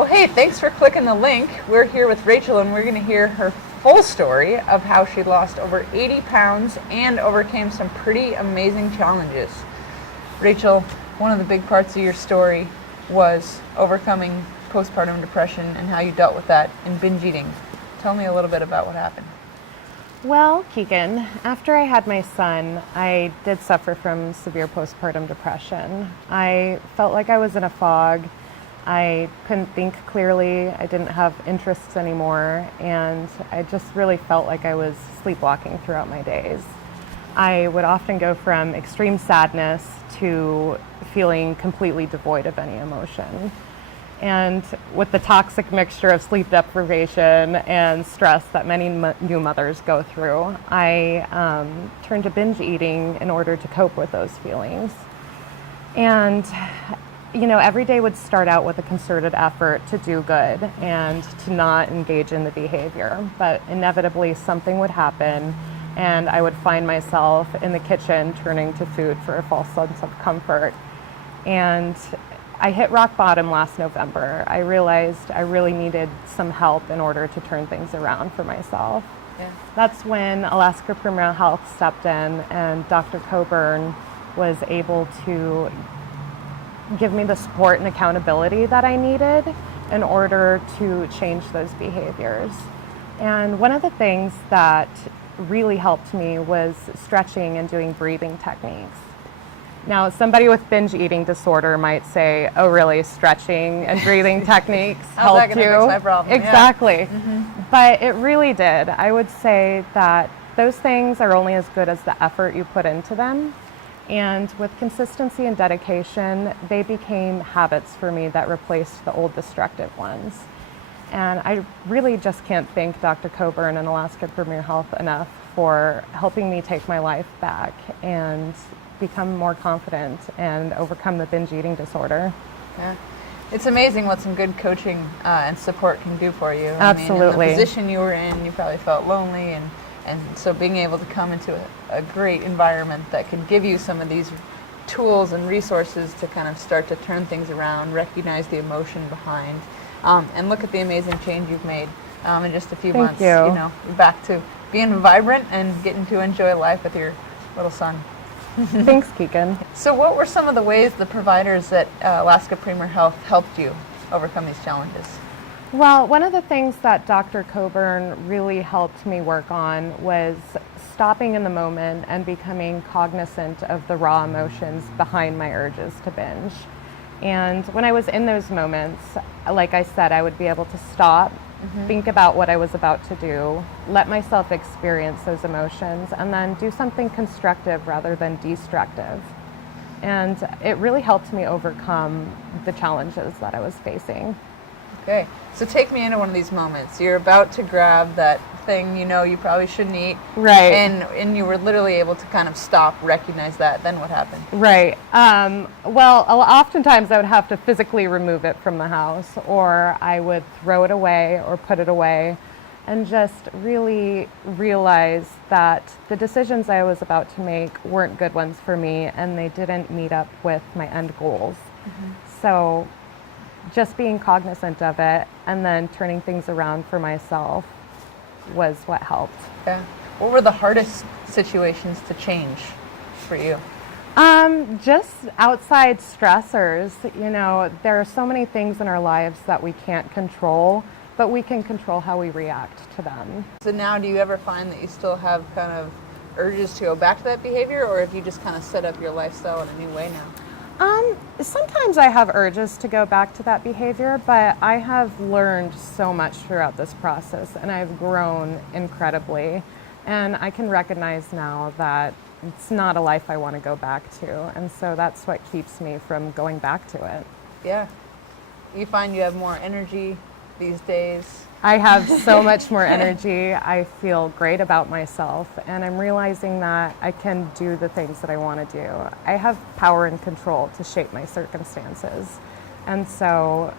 Well, hey, thanks for clicking the link. We're here with Rachel, and we're going to hear her full story of how she lost over 80 pounds and overcame some pretty amazing challenges. Rachel, one of the big parts of your story was overcoming postpartum depression and how you dealt with that and binge eating. Tell me a little bit about what happened. Well, Kikkan, after I had my son, I did suffer from severe postpartum depression. I felt like I was in a fog. I couldn't think clearly. I didn't have interests anymore, and I just really felt like I was sleepwalking throughout my days. I would often go from extreme sadness to feeling completely devoid of any emotion. And with the toxic mixture of sleep deprivation and stress that many new mothers go through, I turned to binge eating in order to cope with those feelings. And every day would start out with a concerted effort to do good and to not engage in the behavior. But inevitably something would happen, and I would find myself in the kitchen turning to food for a false sense of comfort. And I hit rock bottom last November. I realized I really needed some help in order to turn things around for myself. Yeah. That's when Alaska Premier Health stepped in, and Dr. Coburn was able to give me the support and accountability that I needed in order to change those behaviors. And one of the things that really helped me was stretching and doing breathing techniques. Now, somebody with binge eating disorder might say, oh really, stretching and breathing techniques helped you? Fix my problem? Exactly. Yeah. Mm-hmm. But it really did. I would say that those things are only as good as the effort you put into them. And with consistency and dedication, they became habits for me that replaced the old destructive ones. And I really just can't thank Dr. Coburn and Alaska Premier Health enough for helping me take my life back and become more confident and overcome the binge eating disorder. Yeah. It's amazing what some good coaching and support can do for you. Absolutely. I mean, in the position you were in, you probably felt lonely, and so being able to come into a great environment that can give you some of these tools and resources to kind of start to turn things around, recognize the emotion behind, and look at the amazing change you've made in just a few months. Thank you. You're back to being vibrant and getting to enjoy life with your little son. Thanks, Kikkan. So what were some of the ways the providers at Alaska Premier Health helped you overcome these challenges? Well, one of the things that Dr. Coburn really helped me work on was stopping in the moment and becoming cognizant of the raw emotions behind my urges to binge. And when I was in those moments, like I said, I would be able to stop, think about what I was about to do, let myself experience those emotions, and then do something constructive rather than destructive. And it really helped me overcome the challenges that I was facing. Okay, so take me into one of these moments. You're about to grab that thing you probably shouldn't eat. Right. And you were literally able to kind of stop, recognize that. Then what happened? Right. Well, oftentimes I would have to physically remove it from the house, or I would throw it away or put it away, and just really realize that the decisions I was about to make weren't good ones for me, and they didn't meet up with my end goals. So just being cognizant of it and then turning things around for myself was what helped. Yeah. What were the hardest situations to change for you? Just outside stressors. There are so many things in our lives that we can't control, but we can control how we react to them. So now, do you ever find that you still have kind of urges to go back to that behavior, or have you just kind of set up your lifestyle in a new way now? Sometimes I have urges to go back to that behavior, but I have learned so much throughout this process, and I've grown incredibly. And I can recognize now that it's not a life I want to go back to, and so that's what keeps me from going back to it. Yeah. You find you have more energy these days? I have so much more energy. I feel great about myself, and I'm realizing that I can do the things that I want to do. I have power and control to shape my circumstances. And so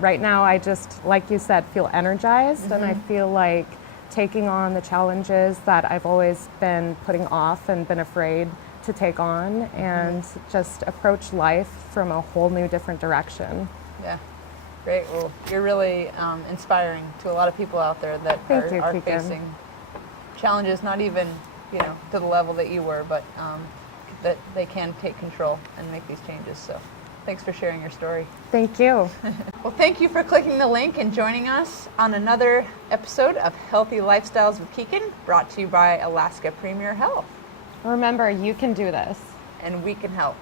right now I just, like you said, feel energized, and I feel like taking on the challenges that I've always been putting off and been afraid to take on, and just approach life from a whole new different direction. Yeah. Great. Well, you're really inspiring to a lot of people out there that Thank you, are Kikkan. facing challenges, not even, to the level that you were, but that they can take control and make these changes. So thanks for sharing your story. Thank you. Well, thank you for clicking the link and joining us on another episode of Healthy Lifestyles with Kikkan, brought to you by Alaska Premier Health. Remember, you can do this. And we can help.